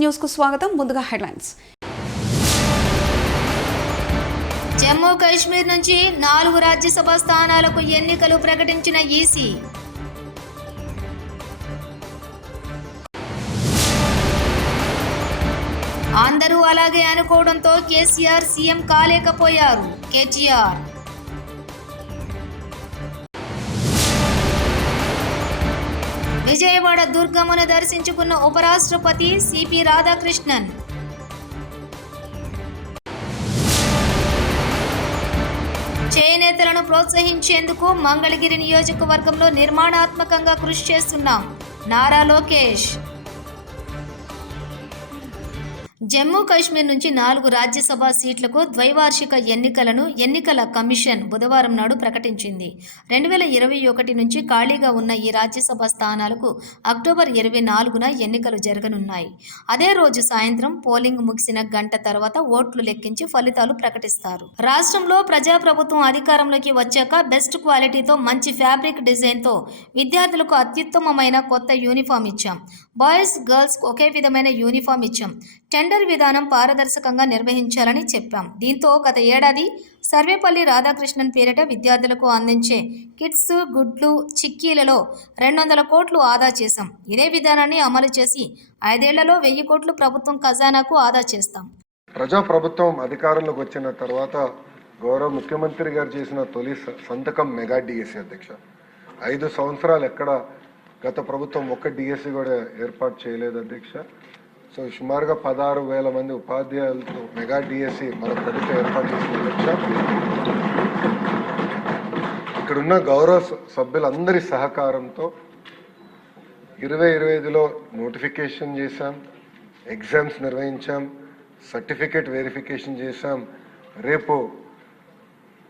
News కు స్వాగతం. ముందుగా హెడ్లైన్స్. జమ్మూ కాశ్మీర్ నుంచి 4 రాజ్యసభ స్థానాలకు ఎన్నికలు ప్రకటించిన ఈసీ. అందరూ అలాగే అనుకోవడంతో కేసీఆర్ సీఎం కాలేకపోయారు. కేటీఆర్. విజయవాడ దుర్గమ్మను దర్శించుకున్న ఉపరాష్ట్రపతి సిపి రాధాకృష్ణన్. చేనేతలను ప్రోత్సహించేందుకు మంగళగిరి నియోజకవర్గంలో నిర్మాణాత్మకంగా కృషి చేస్తున్నాం. నారా లోకేష్. జమ్మూ కాశ్మీర్ నుంచి 4 రాజ్యసభ సీట్లకు ద్వైవార్షిక ఎన్నికలను ఎన్నికల కమిషన్ బుధవారం నాడు ప్రకటించింది. 2021 నుంచి ఖాళీగా ఉన్న ఈ రాజ్యసభ స్థానాలకు అక్టోబర్ 24న ఎన్నికలు జరగనున్నాయి. అదే రోజు సాయంత్రం పోలింగ్ ముగిసిన గంట తర్వాత ఓట్లు లెక్కించి ఫలితాలు ప్రకటిస్తారు. రాష్ట్రంలో ప్రజాప్రభుత్వం అధికారంలోకి వచ్చాక బెస్ట్ క్వాలిటీతో మంచి ఫ్యాబ్రిక్ డిజైన్తో విద్యార్థులకు అత్యుత్తమమైన కొత్త యూనిఫామ్ ఇచ్చాం. బాయ్స్ గర్ల్స్ ఒకే విధమైన యూనిఫామ్ ఇచ్చాం. టెండర్ విధానం పారదర్శకంగా నిర్వహించాలని చెప్పాం. దీంతో గత ఏడాది సర్వేపల్లి రాధాకృష్ణన్ పేరిట విద్యార్థులకు అందించే కిట్స్, గుడ్లు, చిక్కీలలో 200 కోట్లు ఆదా చేశాం. ఇదే విధానాన్ని అమలు చేసి 5 ఏళ్లలో 1000 కోట్లు ప్రభుత్వం ఖజానాకు ఆదా చేస్తాం. ప్రజాప్రభుత్వం అధికారంలోకి వచ్చిన తర్వాత గౌరవ ముఖ్యమంత్రి గారు చేసిన తొలి సంతకం మెగా డిఎస్సి అధ్యక్ష. 5 సంవత్సరాలు ఎక్కడ గత ప్రభుత్వం ఒక్క డిఎస్సి కూడా ఏర్పాటు చేయలేదు అధ్యక్ష. సో సుమారుగా 16,000 మంది ఉపాధ్యాయులతో మెగా డిఎస్సి మన ప్రభుత్వం ఏర్పాటు చేసిన అధ్యక్ష. ఇక్కడున్న గౌరవ సభ్యులందరి సహకారంతో 2025లో నోటిఫికేషన్ చేశాం, ఎగ్జామ్స్ నిర్వహించాం, సర్టిఫికేట్ వెరిఫికేషన్ చేశాం. రేపు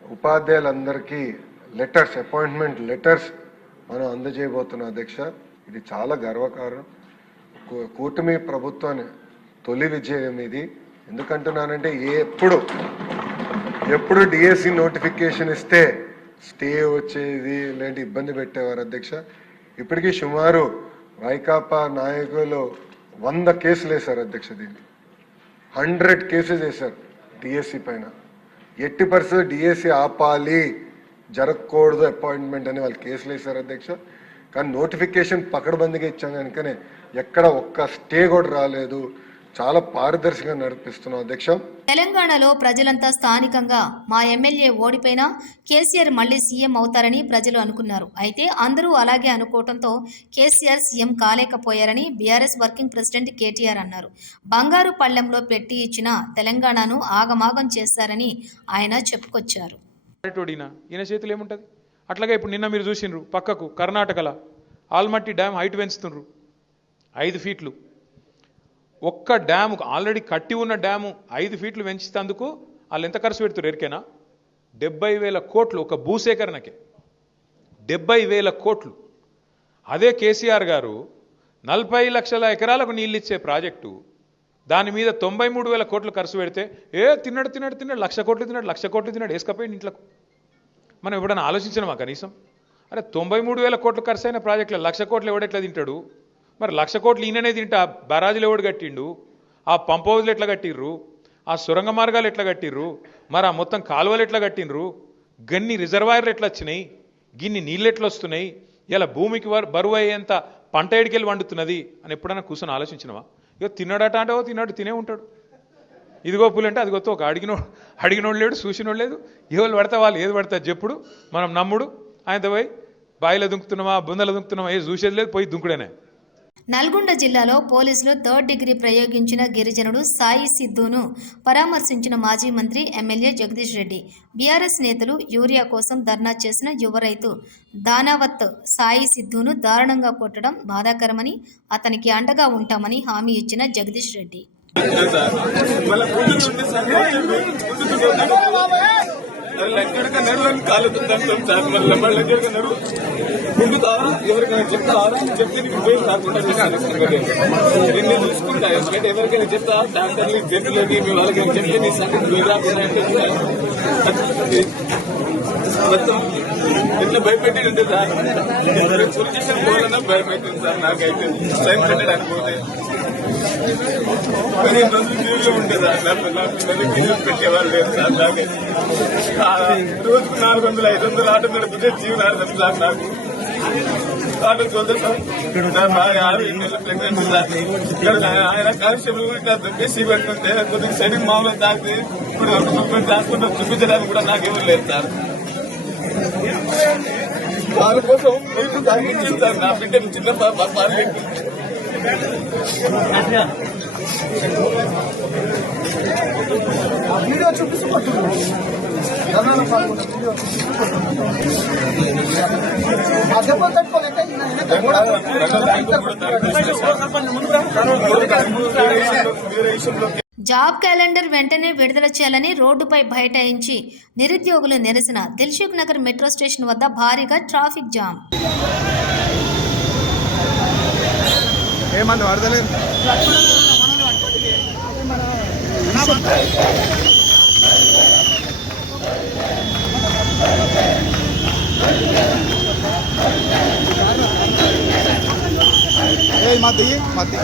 ఉపాధ్యాయులందరికీ లెటర్స్, అపాయింట్మెంట్ లెటర్స్ మనం అందజేయబోతున్నాం అధ్యక్ష. ఇది చాలా గర్వకారణం. కూటమి ప్రభుత్వాన్ని తొలి విజయం ఇది. ఎందుకంటున్నానంటే ఎప్పుడు డిఎస్సి నోటిఫికేషన్ ఇస్తే స్టే వచ్చేది, లేదంటే ఇబ్బంది పెట్టేవారు అధ్యక్ష. ఇప్పటికీ సుమారు వైకాపా నాయకులు 100 కేసులు వేశారు అధ్యక్ష. దీన్ని 100 కేసెస్ వేశారు డిఎస్సి పైన. 80% డిఎస్సి ఆపాలి, జరగకూడదు అపాయింట్మెంట్ అని వాళ్ళు కేసులు వేశారు అధ్యక్ష. కానీ నోటిఫికేషన్ పకడ్బందీగా ఇచ్చాం కనుకనే ఎక్కడ ఒక్క స్టే కూడా రాలేదు. చాలా పారదర్శకంగా నడిపిస్తున్నాం అధ్యక్ష. తెలంగాణలో ప్రజలంతా స్థానికంగా మా ఎమ్మెల్యే ఓడిపోయినా కేసీఆర్ మళ్లీ సీఎం అవుతారని ప్రజలు అనుకున్నారు. అయితే అందరూ అలాగే అనుకోవడంతో కేసీఆర్ సీఎం కాలేకపోయారని బీఆర్ఎస్ వర్కింగ్ ప్రెసిడెంట్ కేటీఆర్ అన్నారు. బంగారు పళ్ళెంలో పెట్టి ఇచ్చిన తెలంగాణను ఆగమాగం చేశారని ఆయన చెప్పుకొచ్చారు. ఈయన చేతులు ఏముంటుంది? అట్లాగే ఇప్పుడు నిన్న మీరు చూసిండ్రు పక్కకు కర్ణాటకలో ఆల్మట్టి డ్యామ్ హైట్ పెంచుతుండ్రు 5 ఫీట్లు. ఒక్క డ్యాము ఆల్రెడీ కట్టి ఉన్న డ్యాము 5 ఫీట్లు పెంచినందుకు వాళ్ళు ఎంత ఖర్చు పెడుతున్నారు ఎరికేనా? 70,000 కోట్లు ఒక భూసేకరణకే. 70,000 కోట్లు. అదే కేసీఆర్ గారు 40 లక్షల ఎకరాలకు నీళ్ళు ఇచ్చే ప్రాజెక్టు, దాని మీద 93,000 కోట్లు ఖర్చు పెడితే తిన్నాడు 1,00,000 కోట్లు తిన్నాడు, 1,00,000 కోట్లు తిన్నాడు, వేసుకపోయింది ఇంట్లోకి. మనం ఎప్పుడైనా ఆలోచించినామా కనీసం? అరే 93,000 కోట్లు ఖర్చు అయిన ప్రాజెక్టులో 1,00,000 కోట్లు ఎవడెట్లా తింటాడు? మరి 1,00,000 కోట్లు ఈయననే తింటా బరాజులు ఎవడు కట్టిండు? ఆ పంప్ హౌజ్లు ఎట్లా కట్టిర్రు? ఆ సొరంగ మార్గాలు ఎట్లా కట్టిర్రు? మరి ఆ మొత్తం కాలువలు ఎట్లా కట్టిండ్రు? గన్ని రిజర్వాయర్లు ఎట్లా వచ్చినాయి? గిన్ని నీళ్ళు ఎట్లా వస్తున్నాయి? ఇలా భూమికి బరువు అయ్యేంత పంట ఎడికెళ్ళి వండుతున్నది అని ఎప్పుడైనా కూర్చొని ఆలోచించినవా? ఇక తిన్నాడట అంటే తిన్నాడు, తినే ఉంటాడు. ఇదిగో పూలంటే అదిగొత్తో ఒక అడిగినోడు లేడు, చూసినోడు లేదు. ఎవరు పడతా వాళ్ళు ఏది పడతారు చెప్పుడు, మనం నమ్ముడు. ఆయనతో పోయి బాయిలో దుంకుతున్నామా, బుందలో దుంకుతున్నామా, ఏది చూసేది లేదు, పోయి దుంకుడేనే. నల్గొండ జిల్లాలో పోలీసులు 3rd డిగ్రీ ప్రయోగించిన గిరిజనుడు సాయి సిద్ధును పరామర్శించిన మాజీ మంత్రి ఎమ్మెల్యే జగదీష్ రెడ్డి. బీఆర్ఎస్ నేతలు యూరియా కోసం ధర్నా చేసిన యువ రైతు దానావత్ సాయి సిద్ధును దారుణంగా కొట్టడం బాధాకరమని, అతనికి అండగా ఉంటామని హామీ ఇచ్చిన జగదీష్ రెడ్డి. ఎవరికైనా చెప్తారా చెప్తే చూసుకుంటా, ఎందుకంటే ఎవరికైనా చెప్తా డాక్టర్లు జడ్జిలకి మీ వాళ్ళకైనా చెప్తే నీ సంగతి రాకుండా మొత్తం ఇట్లా భయపెట్టి ఉంటుంది సార్. పోలీస్ స్టేషన్ పోవాలన్నా భయపెట్టింది సార్. నాకైతే సైన్ పెట్టడానికి పోతే 15 రోజులు లీవ్లో ఉంటే సార్ నాకు బిజినెస్ పెట్టేవాళ్ళు లేదు సార్ నాకు రోజుకు 400 500 ఆటో నడిపితే జీవనార్థం సార్ నాకు ఆటో చూద్దాం సార్ మా 6 నెలల ప్రెగ్నెన్సీ సార్ ఇక్కడ ఆయన కానిస్టేబుల్ కూడా బెస్సీ పెట్టుకుంటే కొద్దిగా సైనింగ్ మామూలు తాకి ఇప్పుడు హాస్పిటల్ చూపించడానికి కూడా నాకు ఎవరు లేదు సార్ వాళ్ళ కోసం నేను తాగించింది సార్ నా బిడ్డను చిన్న పాలు వీడియో చూపిస్తున్నారు జాబ్ క్యాలెండర్ వెంటనే విడుదల చేయాలని రోడ్డుపై బైఠాయించి నిరుద్యోగులు నిరసన. దిల్సుఖ్ నగర్ మెట్రో స్టేషన్ వద్ద భారీగా ట్రాఫిక్ జామ్. ఏమంది వరదలేదు మధ్య మధ్య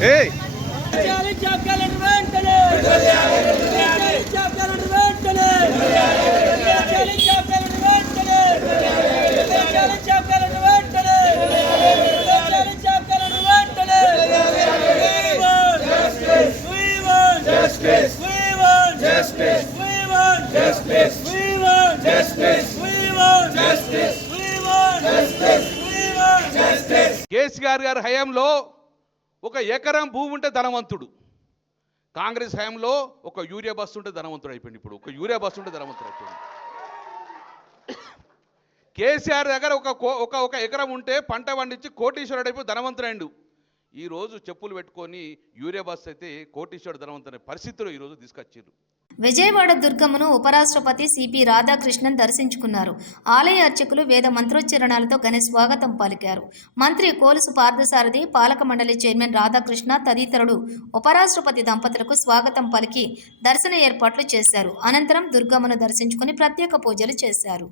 Hey! కేసీఆర్ గారి హయాంలో ఒక ఎకరం భూమి ఉంటే ధనవంతుడు, కాంగ్రెస్ హయాంలో ఒక యూరియా బస్సు ఉంటే ధనవంతుడు అయిపోయింది. ఇప్పుడు ఒక యూరియా బస్సు ఉంటే ధనవంతుడు అయిపోయింది. కేసీఆర్ దగ్గర ఒక ఎకరం ఉంటే పంట పండించి కోటీశ్వరుడు అయిపోయి ధనవంతుడు. ఈరోజు చెప్పులు పెట్టుకొని యూరియా బస్సు అయితే కోటీశ్వరుడు ధనవంతుడు పరిస్థితులు ఈరోజు తీసుకొచ్చారు. విజయవాడ దుర్గమ్మను ఉపరాష్ట్రపతి సిపి రాధాకృష్ణన్ దర్శించుకున్నారు. ఆలయ అర్చకులు వేద మంత్రోచ్చరణాలతో ఘన స్వాగతం పలికారు. మంత్రి కోలుసు పార్థసారథి, పాలక మండలి చైర్మన్ రాధాకృష్ణ తదితరులు ఉపరాష్ట్రపతి దంపతులకు స్వాగతం పలికి దర్శన ఏర్పాట్లు చేశారు. అనంతరం దుర్గమ్మను దర్శించుకుని ప్రత్యేక పూజలు చేశారు.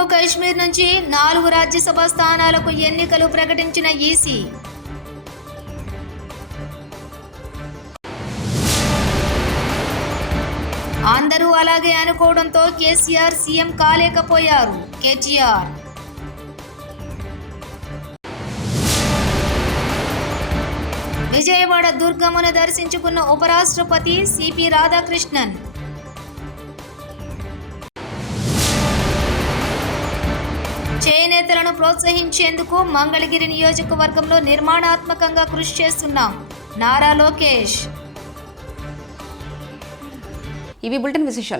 జమ్మూ కాశ్మీర్ నుంచి 4 రాజ్యసభ స్థానాలకు ఎన్నికలు ప్రకటించిన ఈసీ. అందరూ అలాగే అనుకోవడంతో కేసీఆర్ సీఎం కాలేకపోయారు. కేటీఆర్. విజయవాడ దుర్గమ్మను దర్శించుకున్న ఉపరాష్ట్రపతి సిపి రాధాకృష్ణన్. చేనేతలను ప్రోత్సహించేందుకు మంగళగిరి నియోజకవర్గంలో నిర్మాణాత్మకంగా కృషి చేస్తున్నాం. నారా లోకేష్. ఇవి బులెటిన్ విశేషాలు.